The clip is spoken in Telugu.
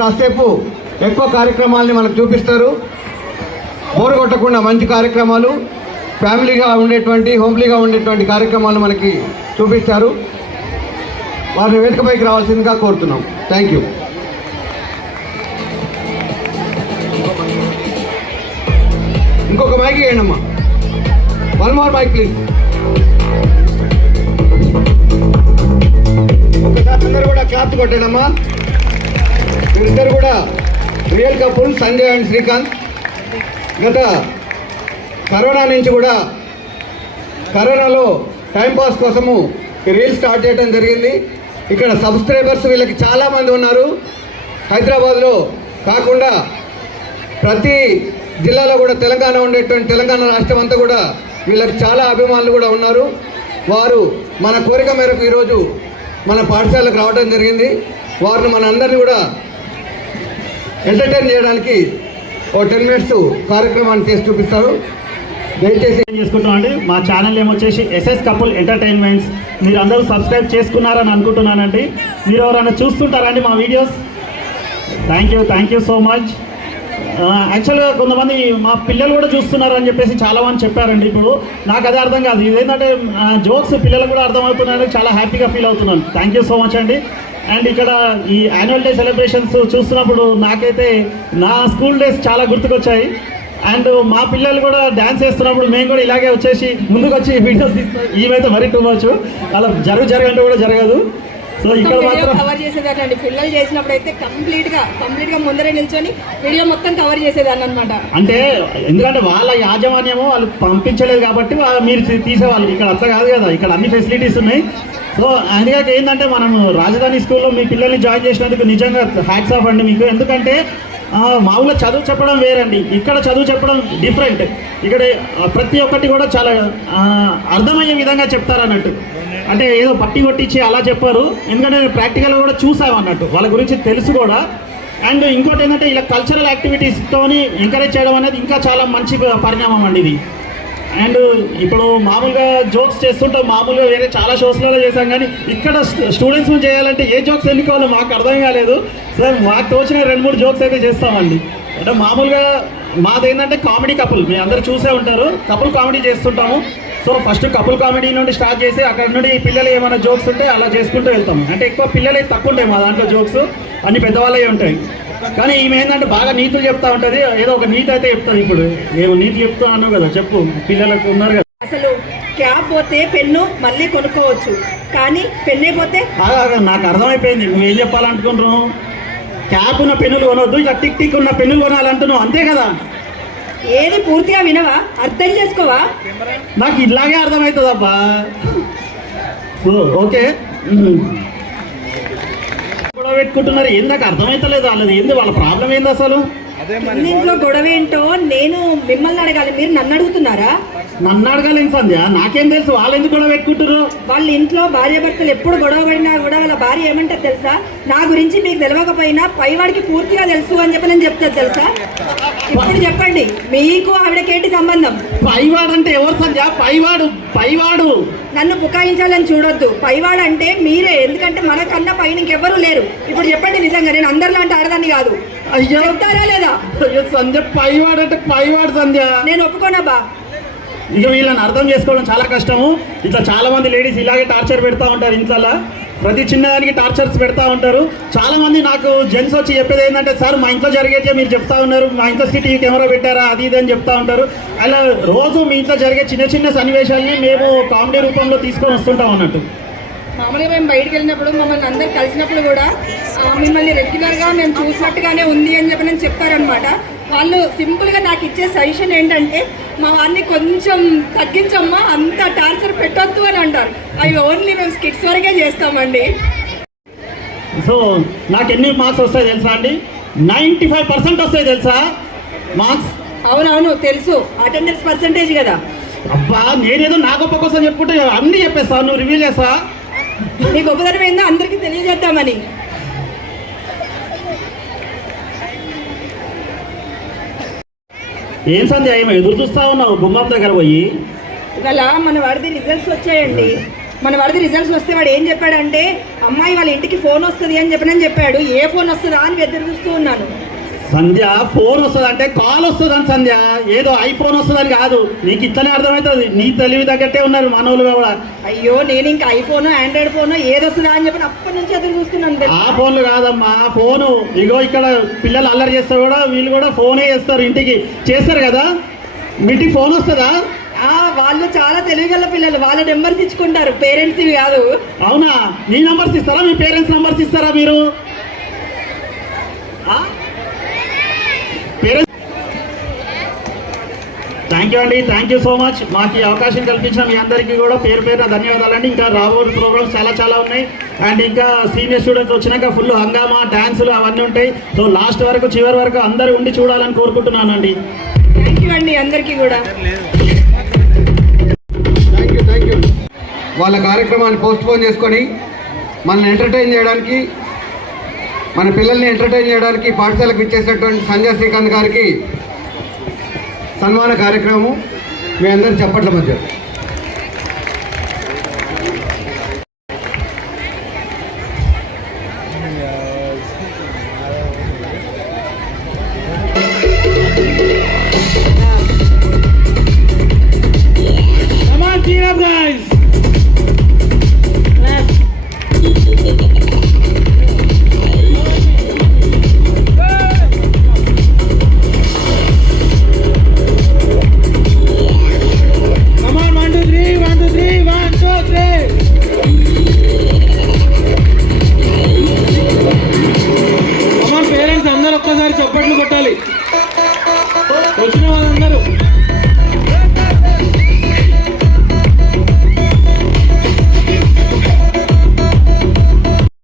కాసేపు ఎక్కువ కార్యక్రమాల్ని మనకు చూపిస్తారు. బోరు కొట్టకుండా మంచి కార్యక్రమాలు ఫ్యామిలీగా ఉండేటువంటి హోమ్లీగా ఉండేటువంటి కార్యక్రమాలు మనకి చూపిస్తారు. వారిని వేదికపైకి రావాల్సిందిగా కోరుతున్నాం. థ్యాంక్ యూ ఇంకొక మైక్ వేయండమ్మా. వన్ మోర్ మైక్ ప్లీజ్ ఒకసారి అందరూ కూడా క్లాప్ కొట్టండమ్మా. వీరిద్దరు కూడా real couple Sanjay and Srikanth. గత కరోనా నుంచి కూడా కరోనాలో టైంపాస్ కోసము ఈ రీల్ స్టార్ట్ చేయడం జరిగింది. ఇక్కడ సబ్స్క్రైబర్స్ వీళ్ళకి చాలామంది ఉన్నారు. హైదరాబాద్లో కాకుండా ప్రతి జిల్లాలో కూడా తెలంగాణ ఉండేటువంటి తెలంగాణ రాష్ట్రం అంతా కూడా వీళ్ళకి చాలా అభిమానులు కూడా ఉన్నారు. వారు మన కోరిక మేరకు ఈరోజు మన పాఠశాలకు రావడం జరిగింది. వారిని మన అందరినీ కూడా ఎంటర్టైన్ చేయడానికి ఓ టెన్ మినిట్స్ కార్యక్రమాన్ని చేసి చూపిస్తారు. దయచేసి ఏం చేసుకుంటాం అండి? మా ఛానల్ ఏమొచ్చేసి ఎస్ఎస్ కపుల్ ఎంటర్టైన్మెంట్స్. మీరు అందరూ సబ్స్క్రైబ్ చేసుకున్నారని అనుకుంటున్నానండి. మీరు ఎవరైనా చూస్తుంటారండి మా videos? Thank you thank you so much యాక్చువల్గా కొంతమంది మా పిల్లలు కూడా చూస్తున్నారని చెప్పేసి చాలామంది చెప్పారండి ఇప్పుడు. నాకు అదే అర్థం కాదు. ఇదేంటంటే uh, జోక్స్ పిల్లలు కూడా అర్థమవుతున్నాయని చాలా హ్యాపీగా ఫీల్ అవుతున్నాను. థ్యాంక్ యూ సో మచ్ అండి. అండ్ ఇక్కడ ఈ యాన్యువల్ డే సెలబ్రేషన్స్ చూస్తున్నప్పుడు నాకైతే నా స్కూల్ డేస్ చాలా గుర్తుకొచ్చాయి. అండ్ మా పిల్లలు కూడా డ్యాన్స్ చేస్తున్నప్పుడు మేము కూడా ఇలాగే వచ్చేసి ముందుకు వచ్చి వీడియోస్ తీస్తాం. ఈమైతే మరీ టూ మచ్ అలా జరుగు జరగంటే కూడా జరగదు. సో ఇక్కడ మాత్రం కవర్ చేసేదాన్ని. పిల్లలు చేసినప్పుడు అయితే కంప్లీట్గా కంప్లీట్గా ముందరే నిల్చొని వీడియో మొత్తం కవర్ చేసేదాన్ని అనమాట అంటే ఎందుకంటే వాళ్ళ యాజమాన్యము వాళ్ళు పంపించలేదు కాబట్టి మీరు తీసేవాళ్ళు. ఇక్కడ అట్లా కాదు కదా. ఇక్కడ అన్ని ఫెసిలిటీస్ ఉన్నాయి. సో అందుకే ఏంటంటే మనం రాజధాని స్కూల్లో మీ పిల్లల్ని జాయిన్ చేసినందుకు నిజంగా హ్యాట్స్ ఆఫ్ అండి మీకు. ఎందుకంటే మామూలుగా చదువు చెప్పడం వేరండి. ఇక్కడ చదువు చెప్పడం డిఫరెంట్. ఇక్కడ ప్రతి ఒక్కటి కూడా చాలా అర్థమయ్యే విధంగా చెప్తారన్నట్టు అంటే ఏదో పట్టి కొట్టించి అలా చెప్పారు. ఎందుకంటే నేను ప్రాక్టికల్గా కూడా చూసాం అన్నట్టు. వాళ్ళ గురించి తెలుసు కూడా. అండ్ ఇంకోటి ఏంటంటే ఇలా కల్చరల్ యాక్టివిటీస్తోని ఎంకరేజ్ చేయడం అనేది ఇంకా చాలా మంచి పరిణామం అండి ఇది. అండ్ ఇప్పుడు మామూలుగా జోక్స్ చేస్తుంటాం. మామూలుగా వేరే చాలా షోస్లలో చేశాం కానీ ఇక్కడ స్టూడెంట్స్ చేయాలంటే ఏ జోక్స్ ఎన్నుకోవాలో మాకు అర్థం కాలేదు. సార్ మాకు తోచిన రెండు మూడు జోక్స్ అయితే చేస్తామండి. అంటే మామూలుగా మాది ఏంటంటే కామెడీ కపుల్ మీ అందరు చూసే ఉంటారు. కపుల్ కామెడీ చేస్తుంటాము. సో ఫస్ట్ కపుల్ కామెడీ నుండి స్టార్ట్ చేసి అక్కడ నుండి పిల్లలు ఏమైనా జోక్స్ ఉంటే అలా చేసుకుంటూ వెళ్తాము. అంటే ఎక్కువ పిల్లలు తక్కువ ఉంటాయి మా దాంట్లో జోక్స్ అన్ని పెద్దవాళ్ళే ఉంటాయి. కానీ ఈమె ఏంటంటే బాగా నీతులు చెప్తా ఉంటుంది. ఏదో ఒక నీతి అయితే చెప్తాను ఇప్పుడు. ఏమో నీతి చెప్తా అన్నావు కదా చెప్పు. పిల్లలకు ఉన్నారు కదా. అసలు క్యాప్ పోతే పెన్ను మళ్ళీ కొనుక్కోవచ్చు. కానీ పెన్నే పోతే? నాకు అర్థమైపోయింది. నువ్వేం చెప్పాలనుకుంటున్నావు? క్యాప్ ఉన్న పెన్నులు కొనవద్దు ఇక టిక్ టిక్ ఉన్న పెన్నులు కొనాలంటున్నావు. అంతే కదా? ఏది పూర్తిగా వినవా? అర్థం చేసుకోవా? నాకు ఇలాగే అర్థమవుతుంది అబ్బా ఓ, ఓకే. పెట్టుకుంటున్నారు? ఏంది నాకు అర్థమైతలేదు వాళ్ళది. ఏంది వాళ్ళ ప్రాబ్లం ఏంది అసలు? ఇంట్లో గొడవ ఏంటో నేను మిమ్మల్ని అడగాలి. మీరు నన్ను అడుగుతున్నారా? నన్ను అడగాలేం సంధ్య. నాకేం తెలుసు? వాళ్ళు ఎందుకు గొడవ పెట్టుకుంటారు వాళ్ళ ఇంట్లో భార్య భర్తలు ఎప్పుడు గొడవ పడినా కూడా వాళ్ళ భార్య ఏమంటారు తెలుసా? నా గురించి మీకు తెలియకపోయినా పైవాడికి పూర్తిగా తెలుసు అని చెప్పి నేను చెప్తాను తెలుసా? ఇప్పుడు చెప్పండి. మీకు ఆవిడకేంటి సంబంధం? పైవాడు అంటే ఎవరు సంధ్య? పైవాడు పైవాడు. నన్ను బుకాయించాలని చూడొద్దు. పైవాడు అంటే మీరే. ఎందుకంటే మనకన్నా పైన ఇంకెవ్వరూ లేరు. ఇప్పుడు చెప్పండి నిజంగా నేను అందరిలాంటి ఆడదాన్ని కాదు. అయ్యో. చెప్తారా లేదా? అయ్యో సంధ్య పైవాడు అంటే పైవాడు సంధ్య. నేను ఒప్పుకోనా బా? ఇక వీళ్ళని అర్థం చేసుకోవడం చాలా కష్టము. ఇట్లా చాలా మంది లేడీస్ ఇలాగే టార్చర్ పెడతా ఉంటారు ఇంట్లో ప్రతి చిన్నదానికి టార్చర్స్ పెడతా ఉంటారు. చాలామంది నాకు జెంట్స్ వచ్చి చెప్పేది ఏంటంటే సార్ మా ఇంట్లో జరిగేటే మీరు చెప్తా ఉన్నారు. మా ఇంట్లో సిటీవీ కెమెరా పెట్టారా? అది ఇది అని చెప్తా ఉంటారు. అలా రోజు మీ ఇంట్లో జరిగే చిన్న చిన్న సన్నివేశాలని మేము కామెడీ రూపంలో తీసుకొని వస్తుంటాం అన్నట్టు. మామూలుగా మేము బయటకు వెళ్ళినప్పుడు మమ్మల్ని అందరు కలిసినప్పుడు కూడా మిమ్మల్ని రెగ్యులర్గా మేము చూసినట్టుగానే ఉంది అని చెప్పి నేను చెప్తారనమాట వాళ్ళు సింపుల్గా నాకు ఇచ్చే సజెషన్ ఏంటంటే మా వారిని కొంచెం తగ్గించమ్మా అంత టార్చర్ పెట్టొద్దు అని అంటారు. అవి ఓన్లీ మేము స్కిట్స్ వరకే చేస్తామండి. సో నాకు ఎన్ని మార్క్స్ వస్తాయి తెలుసా అండి? నైంటీ ఫైవ్ పర్సెంట్ వస్తాయి తెలుసా? మార్క్స్ అవునవును తెలుసు. అటెండెన్స్ పర్సంటేజ్ కదా. అబ్బా నేనేదో నా గొప్ప కోసం చెప్పుకుంటే అన్నీ చెప్పేస్తా నువ్వు రివ్యూ చేస్తా మీ గొప్పతనం ఏందో అందరికీ తెలియజేద్దామని. ఏం సంధ్య ఏమో ఎదురు చూస్తా ఉన్నావు గుమ్మం దగ్గర పోయి. ఇవాళ మన వాడిది రిజల్ట్స్ వచ్చాయండి. మన వాడిది రిజల్ట్స్ వస్తే వాడు ఏం చెప్పాడంటే అమ్మాయి వాళ్ళ ఇంటికి ఫోన్ వస్తుంది అని చెప్పనని చెప్పాడు. ఏ ఫోన్ వస్తుందా అని ఎదురు చూస్తూ ఉన్నాను. సంధ్య ఫోన్ వస్తుంది అంటే కాల్ వస్తుందని సంధ్య. ఏదో ఐఫోన్ వస్తుందని కాదు. నీకు ఇట్లనే అర్థమవుతుంది. నీ తెలివి తగ్గట్టే ఉన్నారు మనోళ్ళు కూడా. అయ్యో నేను ఇంకా ఐఫోన్ ఆండ్రాయిడ్ ఫోన్ ఏది వస్తుందా అని చెప్పి అప్పటి నుంచి ఎదురు చూస్తున్నాను ఆ? ఫోన్లు కాదమ్మా ఫోను. ఇగో ఇక్కడ పిల్లలు అల్లరి చేస్తారు కూడా వీళ్ళు కూడా ఫోనే చేస్తారు ఇంటికి. చేస్తారు కదా? మీ ఇంటికి ఫోన్ వస్తుందా? వాళ్ళు చాలా తెలివిగల పిల్లలు. వాళ్ళ నెంబర్స్ ఇచ్చుకుంటారు. పేరెంట్స్ ఇవి కాదు. అవునా? నీ నంబర్స్ ఇస్తారా? మీ పేరెంట్స్ నంబర్స్ ఇస్తారా మీరు? థ్యాంక్ యూ అండి. థ్యాంక్ యూ సో మచ్ మాకు ఈ అవకాశం కల్పించిన మీ అందరికీ కూడా పేరు పేరున ధన్యవాదాలండి. ఇంకా రాబోయే ప్రోగ్రామ్స్ చాలా చాలా ఉన్నాయి. అండ్ ఇంకా సీనియర్ స్టూడెంట్స్ వచ్చినాక ఫుల్ హంగామా డ్యాన్సులు అవన్నీ ఉంటాయి. సో లాస్ట్ వరకు చివరి వరకు అందరూ ఉండి చూడాలని కోరుకుంటున్నానండి. థ్యాంక్ యూ అండి అందరికీ కూడా. థ్యాంక్ యూ థ్యాంక్ యూ వాళ్ళ కార్యక్రమాన్ని పోస్ట్ పోన్ చేసుకొని మనల్ని ఎంటర్టైన్ చేయడానికి మన పిల్లల్ని ఎంటర్టైన్ చేయడానికి పాఠశాలకు ఇచ్చేసినటువంటి సంజయ్ శ్రీకాంత్ గారికి సన్మాన కార్యక్రమం మీ అందరి చప్పట్ల మధ్య. వచ్చిన వాళ్ళందరూ